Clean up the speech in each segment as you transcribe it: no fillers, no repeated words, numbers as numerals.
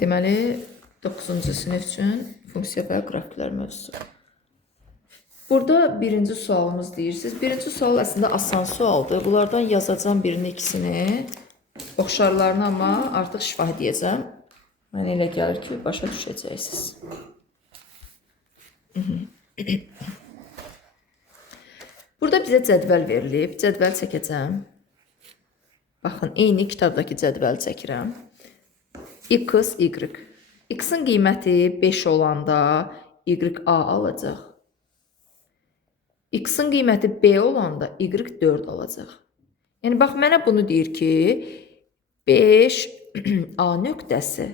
Deməli, 9-cu sinif üçün funksiya və qrafiklər mövzusu. Burada birinci sualımız deyirsiniz. Birinci sual əslində asan sualdır. Bunlardan yazacağım birini, ikisini. Oxşarlarını amma artıq şifahi deyəcəm. Mənə elə gəlir ki, başa düşəcəksiniz. Burada bizə cədvəl verilib. Cədvəl çəkəcəm. Baxın, eyni kitabdakı cədvəli çəkirəm. X, Y. X-in qiyməti 5 olanda Y A alacaq. X-in qiyməti B olanda Y 4 alacaq. Yəni, bax, mənə bunu deyir ki, 5 A nöqtəsi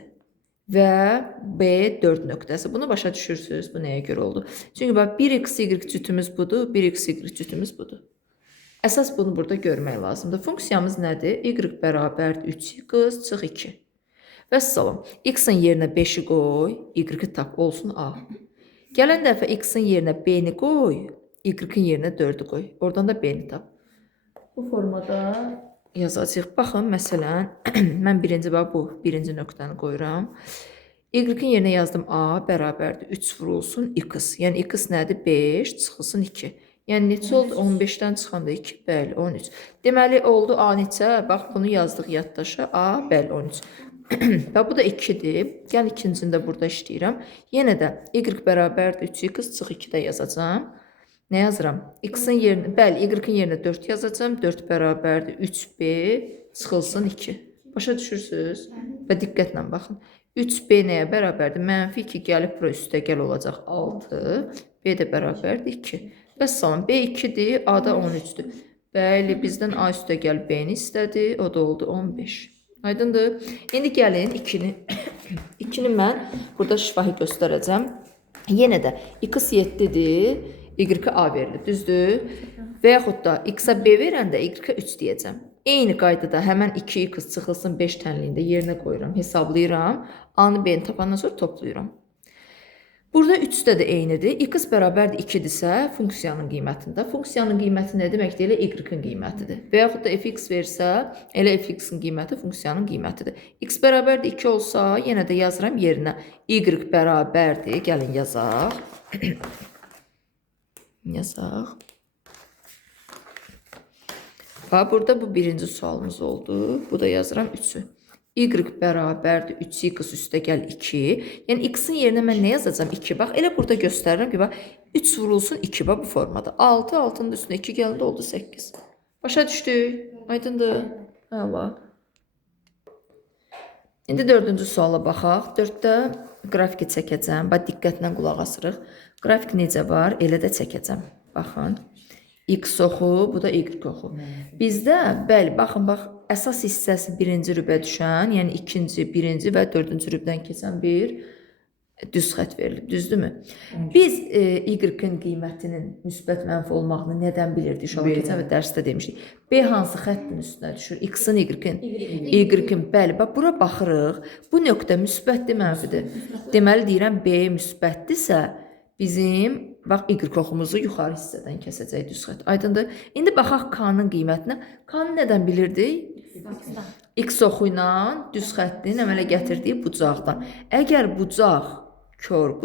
və B 4 nöqtəsi. Bunu başa düşürsünüz. Bu nəyə görə oldu? Çünki bax, 1x, Y cütümüz budur, 1x, Y cütümüz budur. Əsas bunu burada görmək lazımdır. Funksiyamız nədir? Y bərabərdir 3x çıx 2. Və salam. X-in yerinə 5-i qoy, Y-i tap, olsun A. Gələn dəfə X-in yerinə B-ni qoy, Y-in yerinə 4-ü qoy. Oradan da B-ni tap. Bu formada yazacaq. Baxın, məsələn, mən birinci nöqtəni qoyuram. Y-in yerinə yazdım A bərabərdir 3 vurulsun X. Yəni, X nədir? 5 çıxılsın 2. Yəni, neçə oldu? 15-dən çıxanda 2, bəli, 13. Deməli, oldu A neçə? Bax, bunu yazdıq yaddaşa. A, bəli, 13. Və bu da 2-dir. Gəl, ikincini də burada işləyirəm. Yenə də Y bərabərdir 3x çıx 2-də yazacağam. Nə yazıram? X-in yerinə, bəli, Y-in yerinə 4 yazacağam. 4 bərabərdir 3B çıxılsın 2. Başa düşürsünüz? Və diqqətlə baxın. 3B nəyə bərabərdir? Mənfi 2 gəlib bura üstə gəl olacaq 6. B də bərabərdir 2. Və salam, B 2-dir, A da 13-dür. Bəli, bizdən A üstə gəl B-ni istədi. O da oldu 15. Aydındır. İndi gəlin 2-ni mən burada şifahi göstərəcəm. Yenə də X 7-dir, Y A verilib, düzdür? Və yaxud da X-a B verəndə Y 3 deyəcəm. Eyni qaydada həmən 2x çıxılsın 5 tənliyində yerinə qoyuram, hesablayıram. A-nı B-ni tapandan sonra toplayıram. Burada 3-də də eynidir. X bərabərdir 2-dirsə funksiyanın qiymətində. Funksiyanın qiyməti nə deməkdir? Elə Y-in qiymətidir. Və yaxud da fx versə, elə fx-in qiyməti funksiyanın qiymətidir. X bərabərdir 2 olsa, yenə də yazıram yerinə. Y bərabərdir. Gəlin yazaq. Yazaq. Bax, burada bu birinci sualımız oldu. Bu da yazıram 3-ü. Y bərabərdir 3x üstə gəl 2. Yəni, x-in yerinə mən nə yazacağım? 2. Bax, elə burada göstərirəm ki, bax, 3 vurulsun 2. Bax, bu formada. 6, 6-nın üstünə 2 gəldi, oldu 8. Başa düşdük? Aydındır? Əla. İndi 4-cü suala baxaq. 4-də qrafiki çəkəcəm. Bax, diqqətlə qulaq asırıq. Qrafik necə var? Elə də çəkəcəm. Baxın. X oxu, bu da Y oxu. Bizdə, bəli, baxın, bax, əsas hissəsi birinci rübə düşən, yəni ikinci, birinci və dördüncü rübdən keçən bir düz xət verilib, düzdürmü? Biz Y-in qiymətinin müsbət mənfi olmağını nədən bilirdik? Uşaq keçən və dərsdə demişdik. B hansı xəttin üstünə düşür? X-in, Y-in. Y-in, bəli, bax, bura baxırıq. Bu nöqtə müsbətdir, mənfidir. Deməli, deyirəm, B müsbətdirsə, bizim, bax, Y oxumuzu yuxarı hissədən kəsəcək düz xət. Aydındır. İndi baxaq K-nın qiymətinə. K-nı nədən bilirdik? X oxu ilə düz xəttin əmələ gətirdiyi bucaqdan. Əgər bucaq kör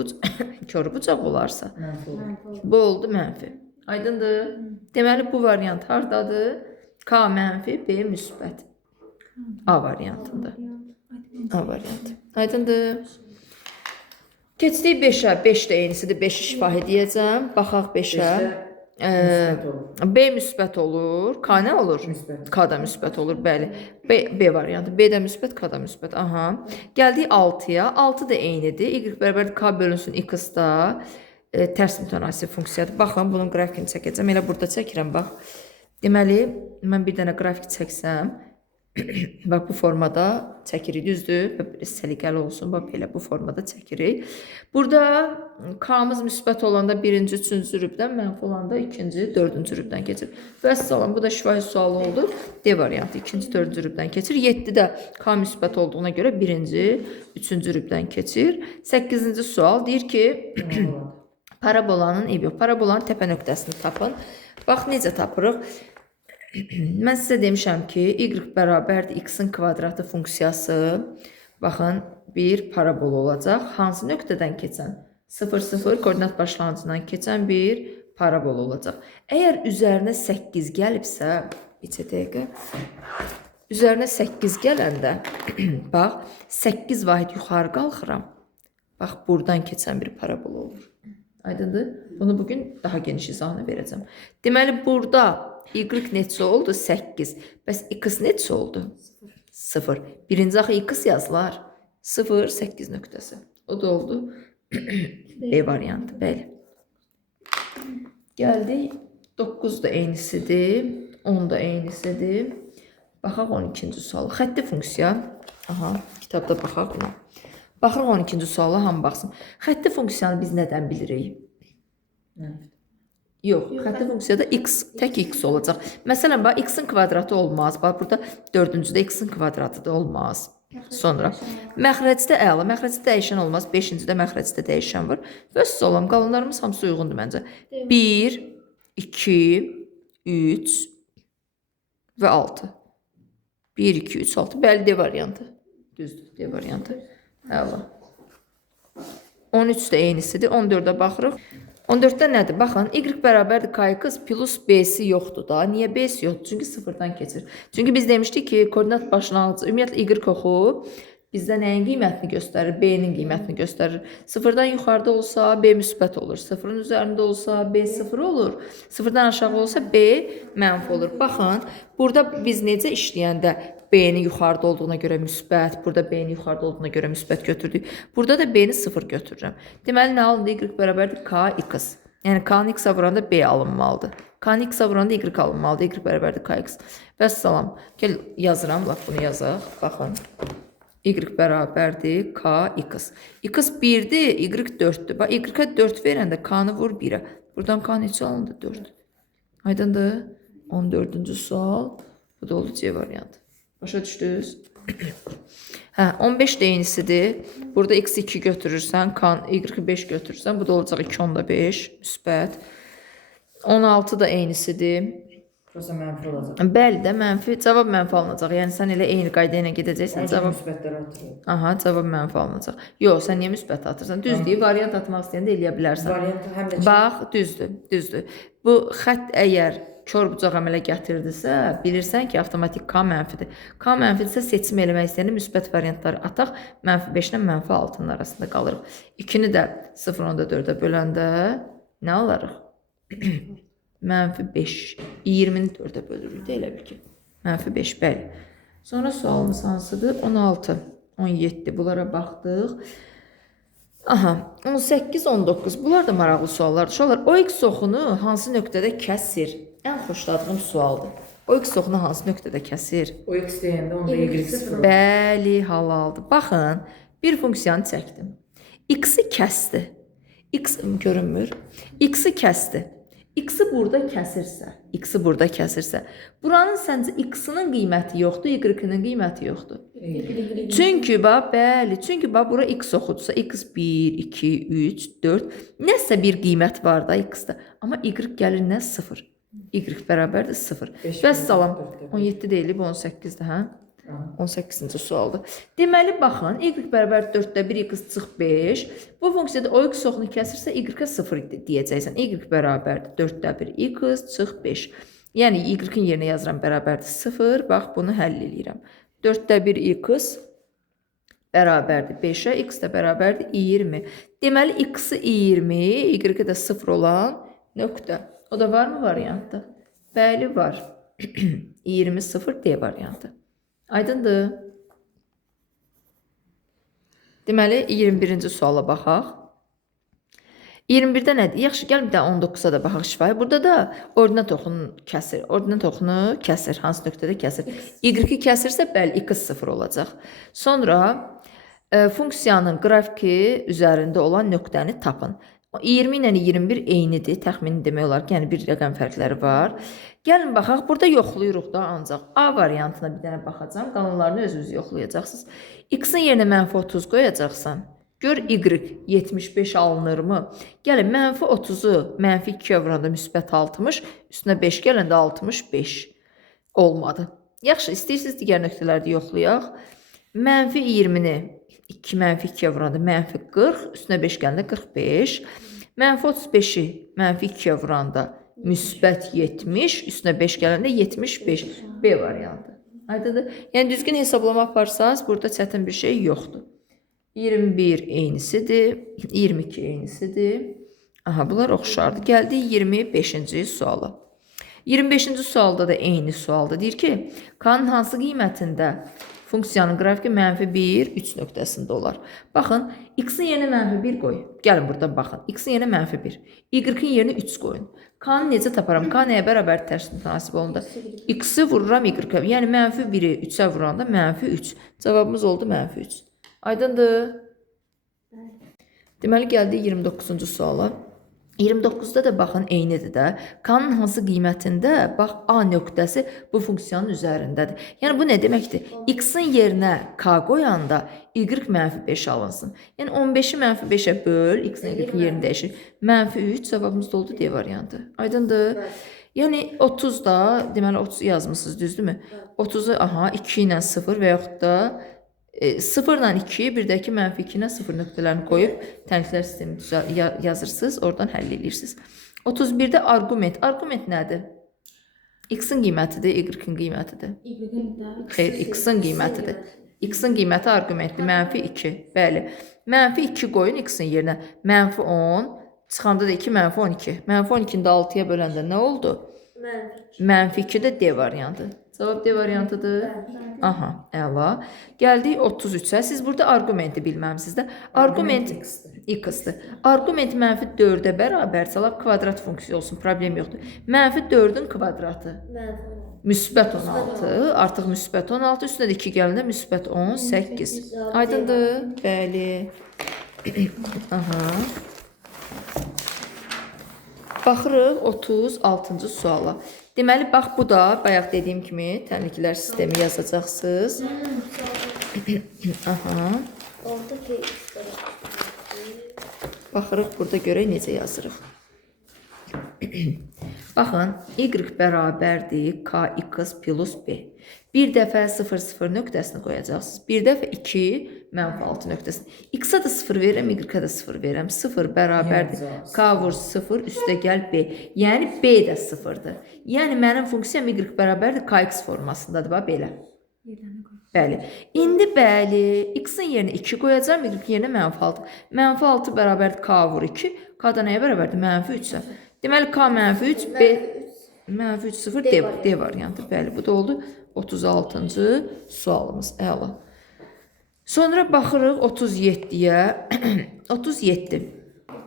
bucaq olarsa, bu oldu mənfi. Aydındır. Deməli, bu variant hardadır? K mənfi, B müsbət. A variantında. A variantı. Aydındır. Keçdik 5-ə. 5 də eynisidir. 5-i şifahi deyəcəm. Baxaq 5-ə. B müsbət olur. K nə olur? K da müsbət olur, bəli. B variantı. B də müsbət, K da müsbət. Aha. Gəldik 6-ya. 6 da eynidir. Y bərabərdir K bölünsün X-da. Tərs mütənasib funksiyadır. Baxın, bunun qrafikini çəkəcəm. Elə burada çəkirəm, bax. Deməli, mən bir dənə qrafik çəksəm, bax, bu formada çəkirik, düzdür? Səliqəli olsun, bax, belə bu formada çəkirik. Burada K-mız müsbət olanda birinci, üçüncü rübdən, mənfi olanda ikinci, dördüncü rübdən keçir. Və salam, bu da şifahi sual oldu. D variantı, ikinci, dördüncü rübdən keçir. 7-də K müsbət olduğuna görə birinci, üçüncü rübdən keçir. 8-ci sual deyir ki, parabolanın təpə nöqtəsini tapın. Bax, necə tapırıq? Mən sizə demişəm ki, y bərabərdir x-in kvadratı funksiyası. Baxın, bir parabol olacaq. Hansı nöqtədən keçən? 0, 0 koordinat başlanğıcından keçən bir parabol olacaq. Əgər üzərinə 8 gəlibsə, neçə dəqiqə? Üzərinə 8 gələndə, bax, 8 vahid yuxarı qalxıram. Bax, buradan keçən bir parabol olur. Aydındır? Bunu bugün daha geniş izahını verəcəm. Deməli, burada y neçə oldu? 8. Bəs x neçə oldu? 0. Birinci axı x yazılar. 0, 8 nöqtəsi. O da oldu. B variantı, bəli. Gəldik. 9 da eynisidir. 10 da eynisidir. Baxaq 12-ci sualı. Xətti funksiya. Aha, kitabda baxaq buna. Baxırıq 12-ci suala, hamı baxsın. Xətti funksiyanı biz nədən bilirik? Yox, xətti funksiyada x, tək x olacaq. Məsələn, bax, x-in kvadratı olmaz. Bax, burada 4-cüdə x-in kvadratı da olmaz. Sonra, məxrəcdə əla, məxrəcdə dəyişən olmaz. 5-cidə məxrəcdə dəyişən var. Və salam, qalanlarımız hamısı uyğundur məncə. 1, 2, 3 və 6. 1, 2, 3, 6. Bəli, D variantı. Düzdür, D variantı. Əla. 13 də eynisidir. 14-də baxırıq. 14-də nədir? Baxın, y bərabərdir kx plus b-si yoxdur da. Niyə b-si yoxdur? Çünki sıfırdan keçir. Çünki biz demişdik ki, koordinat başlanğıcı, ümumiyyətlə y oxu bizdə nəyin qiymətini göstərir? B-nin qiymətini göstərir. Sıfırdan yuxarıda olsa B müsbət olur. Sıfırın üzərində olsa B sıfır olur. Sıfırdan aşağı olsa B mənfi olur. Baxın, burada biz necə işləyəndə B-nin yuxarıda olduğuna görə müsbət, burada B-nin yuxarıda olduğuna görə müsbət götürdük. Burada da B-ni sıfır götürürəm. Deməli, nə alındı? Y bərabərdir kx. Yəni, k-nı x-a vuranda B alınmalıdır. K-nı x-a vuranda y alınmalıdır. Y bərabərdir kx. Vəssalam. Gəl, yazıram, laf bunu yazaq. Baxın. Y bərabərdir kx. X 1-dir, y 4-dür. Bax, y-ə 4 verəndə k-nı vur 1-ə. Buradan k neçə alındı? 4. Aydındır? 14-cü sual. Bu da oldu C variantı. Başa düşdünüz? Hə, 15 də eynisidir. Burada x2 götürürsən, y 5 götürürsən. Bu da olacaq 2, 10 da 5, müsbət. 16 da eynisidir. Burası mənfi olacaq. Bəli də mənfi, cavab mənfi alınacaq. Yəni sən elə eyni qayda ilə gedəcəksən, cavab müsbətləri atırıq. Aha, cavab mənfi alınacaq. Yox, sən niyə müsbət atırsan? Düzdür, variant atmaq istəyəndə eləyə bilərsən. Variantı həm də bax, düzdür. Bu xətt əgər kör bucaq əmələ gətirdisə, bilirsən ki, avtomatik k mənfidir. K mənfidirsə seçim eləmək istəyəndə müsbət variantları ataq, mənfi 5 ilə mənfi 6-nın arasında qalırıq. 2-ni də 0.4-ə böləndə nə alarıq? Mənfi 5. 20-ni 4-ə bölürük də elə bil ki. Mənfi 5, bəli. Sonra sualımız hansıdır? 16, 17. Bunlara baxdıq. Aha, 18, 19. Bunlar da maraqlı suallardır. Uşaqlar, OX oxunu hansı nöqtədə kəsir? Ən xoşladığım sualdır. OX oxunu hansı nöqtədə kəsir? OX deyəndə onda Y sıfır. Bəli, halaldır. Baxın, bir funksiyanı çəkdim. X-i kəsdi. X görünmür. X-i kəsdi. X-i burada kəsirsə, buranın səncə X-inin qiyməti yoxdur, Y-nin qiyməti yoxdur. Çünki bax, bura X oxudursa, X 1, 2, 3, 4, nəsə bir qiymət var da X-da. Amma Y gəlir nə? 0. Y bərabərdir 0. Vəssalam, 17 deyilib, 18-dir, hə? 18-ci sualdır. Deməli, baxın, y bərabər 4-də 1, x çıx 5. Bu funksiyada OX oxunu kəsirsə, y-ə 0 deyəcəksən. Y bərabərdir 4-də 1, x çıx 5. Yəni, y-in yerinə yazıram bərabərdir 0. Bax, bunu həll edirəm. 4-də 1, x bərabərdir 5-ə, x də bərabərdir 20. Deməli, x-i 20, y-ə də 0 olan nöqtə. O da var mı variantda? Bəli, var. 20, 0, D variantı. Aydındır. Deməli, 21-ci suala baxaq. 21-də nədir? Yaxşı, gəl bir də 19-a da baxaq şifahi. Burada da ordinat oxunu kəsir. Ordinat oxunu kəsir. Hansı nöqtədə kəsir? Y-i kəsirsə, bəli, x 0 olacaq. Sonra funksiyanın qrafiki üzərində olan nöqtəni tapın. 20 ilə 21 eynidir. Təxmini demək olar ki, yəni bir rəqəm fərqləri var. Gəlin baxaq, burada yoxlayırıq da ancaq. A variantına bir dənə baxacam. Qalanlarını özünüz yoxlayacaqsınız. X-in yerinə mənfi 30 qoyacaqsan. Gör Y 75 alınırmı? Gəlin, mənfi 30-u mənfi 2-yə vuranda müsbət 60, üstünə 5 gələndə 65 olmadı. Yaxşı, istəyirsiniz digər nöqtələrdə yoxlayaq. Mənfi 20-ni 2 mənfi 2-yə vuranda mənfi 40, üstünə 5 gələndə 45. Mənfi 35-i mənfi 2-yə vuranda müsbət 70, üstünə 5 gələndə 75. B variantı. Aydındır? Yəni düzgün hesablama aparsanız burada çətin bir şey yoxdur. 21 eynisidir, 22 eynisidir. Aha, bunlar oxşardır. Gəldik 25-ci suala. 25-ci sualda da eyni sualda. Deyir ki, K-nın hansı qiymətində funksiyanın qrafiki -1, 3 nöqtəsində olar. Baxın, x-in yerinə -1 qoy. Gəlin buradan baxın. X-in yerinə -1. Y-in yerinə 3 qoyun. K-nı necə taparam? K nəyə bərabər tərs mütənasib olanda? X-i vururam Y-ə. Yəni -1-i 3-ə vuranda -3. Cavabımız oldu -3. Aydındır? Deməli, gəldik 29-cu suala. 29-da da baxın, eynidir də. K-nın hansı qiymətində, bax, A nöqtəsi bu funksiyanın üzərindədir. Yəni, bu nə deməkdir? X-in yerinə K qoyanda Y -5 alınsın. Yəni, 15-i -5-ə böl, X-in Y-in yerini dəyişir. -3, cavabımız da oldu D variantı. Aydındır? Yəni, 30-da, deməli, 30 yazmışsınız, düzdürmü? 30-u, aha, 2 ilə 0 və yaxud da 0 ilə 2, bir də ki, -2 ilə 0 nöqtələrini qoyub tənliklər sistemi yazırsınız, oradan həll edirsiniz. 31-də arqument. Arqument nədir? X-in qiymətidir, Y-in qiymətidir. Xeyr, X-in qiymətidir. X-in qiyməti arqumentdir, -2. Bəli. -2 qoyun X-in yerinə. -10, çıxanda da 2, -12. -12-ni də 6-ya böləndə nə oldu? -2 də D variantı. Cavab D variantıdır. Aha, əla. Gəldik 33-ə. Siz burada arqumenti bilməmsiniz də. Arqument x-dir. Arqument -4-ə bərabərsə, lap kvadrat funksiya olsun, problem yoxdur. -4-ün kvadratı. Müsbət 16. Artıq müsbət 16. Üstünə də 2 gələndə müsbət 18. Aydındır? Bəli. Aha. Baxırıq 36-cı suala. Deməli, bax, bu da, bayaq dediyim kimi, tənliklər sistemi yazacaqsınız. Aha. Baxırıq, burada görək necə yazırıq. Baxın, Y bərabərdir KX plus B. Bir dəfə 0,0 nöqtəsini qoyacaqsınız. Bir dəfə 2, -6 nöqtəsini. X-a da 0 verirəm, Y-a da 0 verirəm. 0 bərabərdir. K vur 0, üstə gəl B. Yəni, B də 0-dır. Yəni, mənim funksiyam Y bərabərdir KX formasındadır. Bax, belə. Bəli. İndi bəli, X-in yerinə 2 qoyacağım, Y-in yerinə -6. -6 bərabərdir K vur 2. K da nəyə bərabərdir? -3-ə. Deməli, K -3, B -3, 0, D variantı. Bəli, bu da oldu 36-cı sualımız. Əla. Sonra baxırıq 37-yə. 37.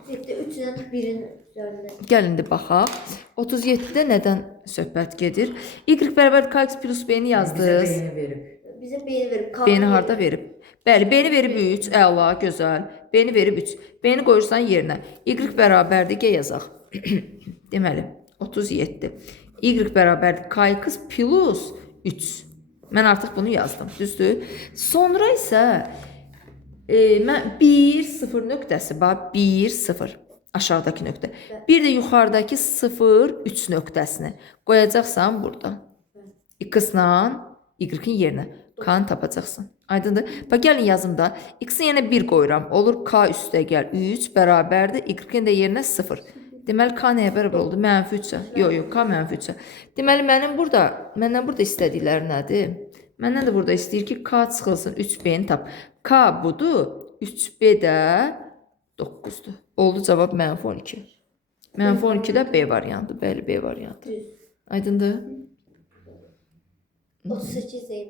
3-dən 1-in üzərində. Gəlin də baxaq. 37-də nədən söhbət gedir? Y bərabər KX plus B-ni yazdınız. Bizə B-ni verib. B-ni harada verib? Bəli, B-ni verib 3. Əla, gözəl. B-ni verib 3. B-ni qoyursan yerinə. Y bərabərdir, G yazaq. Deməli, 37. Y bərabərdir KX plus 3. Mən artıq bunu yazdım, düzdür? Sonra isə 1, 0 nöqtəsi, bax, 1, 0. Aşağıdakı nöqtə. Bir də yuxarıdakı 0, 3 nöqtəsini qoyacaqsan burada. X-la Y-in yerinə. K-nı tapacaqsan. Aydındır? Bax, gəlin yazım da. X-in yerinə 1 qoyuram. Olur K üstə gəl 3 bərabərdir. Y-in də yerinə 0. Deməli, K nəyə bərabər oldu? -3-ə. Yox, K -3-ə. Deməli, məndən burada istədikləri nədir? Məndən də burada istəyir ki, K çıxılsın, 3B-ni tap. K budur, 3B də 9-dur. Oldu cavab -12. -12 də B variantı. Bəli, B variantı. Aydındır? 38 deyil.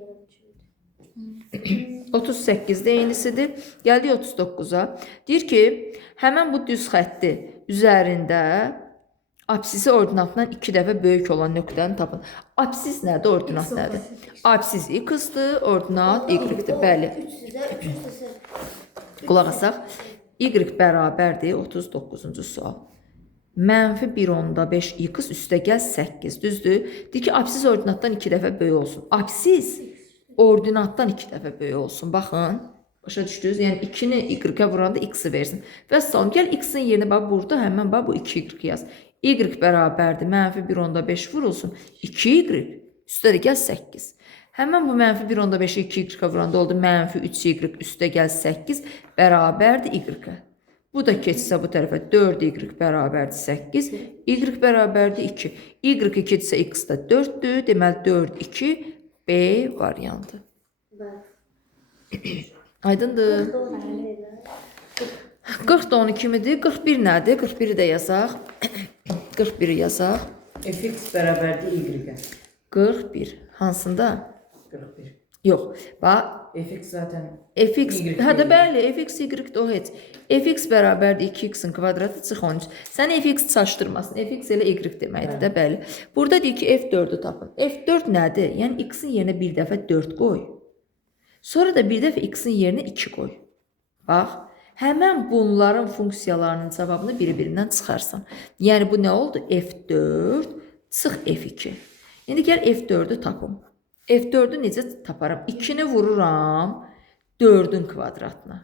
38-də eynisidir. Gəldik 39-a. Deyir ki, həmən bu düz xətti üzərində absisi ordinatından 2 dəfə böyük olan nöqtəni tapın. Absis nədir, ordinat nədir? Absis x-dır, ordinat y-dir. Bəli. Qulaq asaq. Y bərabərdir 39-cu sual. -1/5 x üstə gəl 8, düzdür? Deyir ki, absis ordinatdan 2 dəfə böyük olsun. Absis ordinatdan 2 dəfə böyük olsun. Baxın, başa düşdünüz? Yəni 2-ni y-ə vuranda x-i versin. Və son, gəl x-in yerinə bax, burada həmən bax, bu 2y yaz. Y bərabərdir, -1/5 vurulsun. 2y üstə də gəl 8. Həmən bu mənfi 1 onda 5-i 2y vuranda oldu. Mənfi 3y üstə gəl 8 bərabərdir y-ə. Bu da keçsə bu tərəfə 4y bərabərdir 8. Y bərabərdir 2. Y keçsə x da 4-dür. Deməli 4, 2, B variantı. Aydındır. 40 da 12 midir? 41 nədir? 41-i də yazaq. 41-i yazaq. fx bərabərdir y-ə. 41. Hansında? 41. Yox. Bax. fx zaten fx, hə də bəli, fx, y də o heç. Fx bərabərdir 2x-in kvadratı çıx 13. Sən fx çaşdırmasın. Fx elə y deməkdir də, bəli. Burada deyir ki, f4-ü tapın. f4 nədir? Yəni x-in yerinə bir dəfə 4 qoy. Sonra da bir dəfə x-in yerinə 2 qoy. Bax. Həmən bunların funksiyalarının cavabını biri-birindən çıxarsan. Yəni bu nə oldu? f4 çıx f2. İndi gəl f4-ü tapım. F4-ü necə taparam? 2-ni vururam 4-ün kvadratına.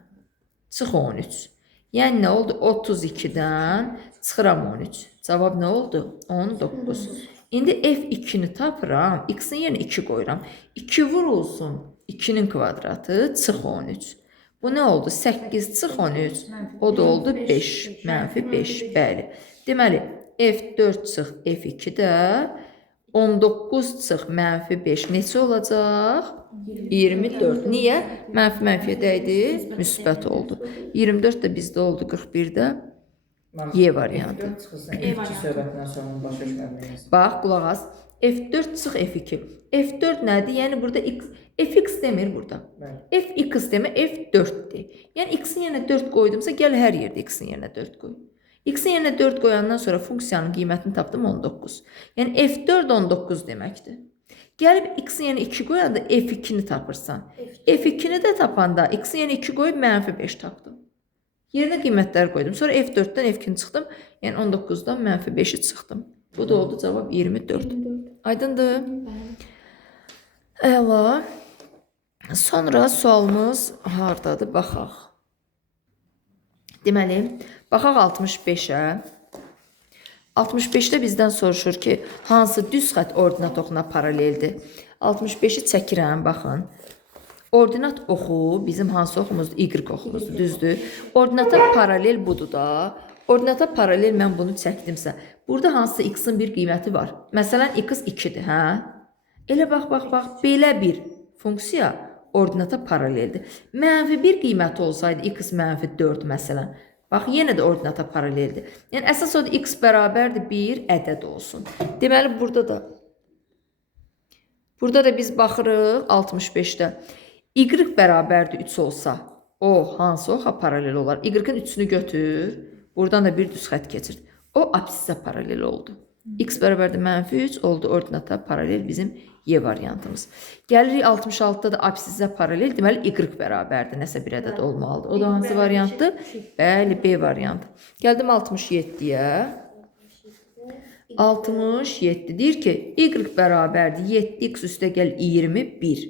Çıx 13. Yəni nə oldu? 32-dən çıxıram 13. Cavab nə oldu? 19. İndi F2-ni tapıram. X-in yerinə 2 qoyuram. 2 vurulsun 2-nin kvadratı çıx 13. Bu nə oldu? 8 çıx 13. O da oldu 5. Mənfi 5. Bəli. Deməli, F4 çıx F2-də 19 çıx mənfi 5 neçə olacaq? 24. Niyə? Mənfiyə dəydi, müsbət oldu. 24 də bizdə oldu 41-də. Y variantı. F4 çıxırsa F2 söhbətindən sonra başa düşməliyik. Bax, qulaq as. F4 çıx F2. F4 nədir? Yəni burada fx demir burada. Fx demir, F4-dir. Yəni x-in yerinə 4 qoydumsa, gəl hər yerdə x-in yerinə 4 qoy. X-in yerinə 4 qoyandan sonra funksiyanın qiymətini tapdım 19. Yəni F4 19 deməkdir. Gəlib x-in yerinə 2 qoyanda F2-ni tapırsan. F2-ni də tapanda x-in yerinə 2 qoyub mənfi 5 tapdım. Yerinə qiymətlər qoydum. Sonra F4-dən F2-ni çıxdım. Yəni 19-dan mənfi 5-i çıxdım. Bu da oldu cavab 24. Aydındır? Əla. Sonra sualımız hardadır? Baxaq. Deməli, baxaq 65-ə. 65-də bizdən soruşur ki, hansı düz xətt ordinat oxuna paraleldir? 65-i çəkirəm, baxın. Ordinat oxu bizim hansı oxumuzdur? Y oxumuzdur, düzdür. Ordinata paralel budur da. Ordinata paralel mən bunu çəkdimsə, burada hansısa x-in bir qiyməti var. Məsələn, x 2-dir, hə? Elə bax, belə bir funksiya ordinata paraleldir. Mənfi bir qiyməti olsaydı, x mənfi 4 məsələn. Bax, yenə də ordinata paraleldir. Yəni, əsas odur, x bərabərdir 1 ədəd olsun. Deməli, burada da biz baxırıq 65-də. Y bərabərdir 3 olsa, o hansı oxa paralel olar? Y-in 3-ünü götür, buradan da bir düz xətt keçir. O absissə paralel oldu. X bərabərdir mənfi 3 oldu ordinata paralel bizim Y variantımız. Gəlirik 66-da da absissə paralel, deməli Y bərabərdir, nəsə bir ədəd olmalıdır. O da hansı variantdır? Bəli, B variantı. Gəldim 67-yə. 67 deyir ki, Y bərabərdir 7x üstə gəl 21.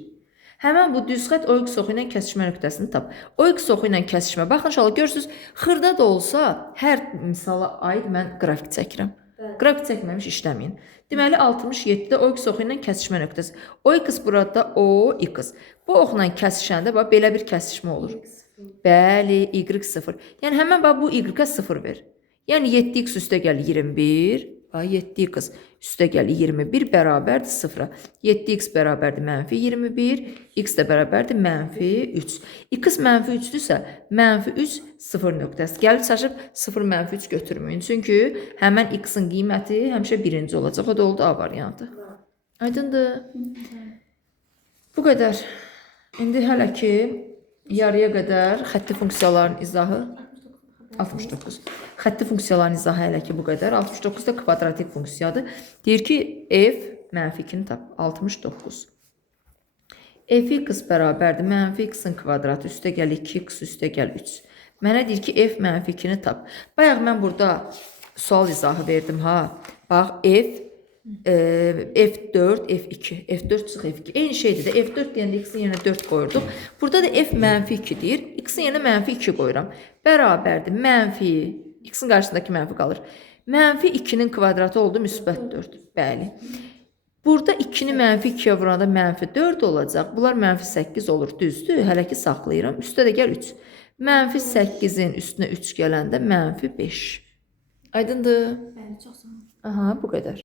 Həmən bu düz xətt OX oxu ilə kəsişmə nöqtəsini tap. OX oxu ilə kəsişmə. Baxın, inşallah görürsünüz, xırda da olsa, hər misala aid mən qrafik çəkirəm. Qrafik çəkməmiş işləməyin. Deməli, 67-də OX oxu ilə kəsişmə nöqtəsi. OX burada OX. Bu oxla kəsişəndə belə bir kəsişmə olur. Bəli, Y0. Yəni, həmən bu Y-ə 0 ver. Yəni, 7x üstə gəl 21. 7x üstə gəl 21 bərabərdir 0-a. 7x bərabərdir mənfi 21, x də bərabərdir mənfi 3. X mənfi 3-dürsə, mənfi 3 0 nöqtəsi. Gəlib çaşıb 0 mənfi 3 götürməyin. Çünki həmən x-in qiyməti həmişə birinci olacaq. O da oldu A variantı. Aydındır. Bu qədər. İndi hələ ki, yarıya qədər xətti funksiyaların izahı 69. Xətti funksiyaların izahı hələ ki bu qədər. 69 da kvadratik funksiyadır. Deyir ki, f mənfi 2-ni tap. 69. F(x) bərabərdir. Mənfi x-in kvadratı üstə gəl 2x üstə gəl 3. Mənə deyir ki, f mənfi 2-ni tap. Bayaq mən burada sual izahı verdim, ha. Bax, F4, F2. F4 çıx F2. Eyni şeydir də. F4 deyəndə x-in yerinə 4 qoyurduq. Burada da f mənfi 2 deyir. X-in yerinə mənfi 2 qoyuram. Bərabərdir. Mənfi. X-in qarşısındakı mənfi qalır. Mənfi 2-nin kvadratı oldu müsbət 4. Bəli. Burada 2-ni mənfi 2-yə vuranda mənfi 4 olacaq. Bunlar mənfi 8 olur, düzdür? Hələ ki saxlayıram. Üstə də gəl 3. Mənfi 8-in üstünə 3 gələndə mənfi 5. Aydındır? Bəli, çox sağ olun. Aha, bu qədər.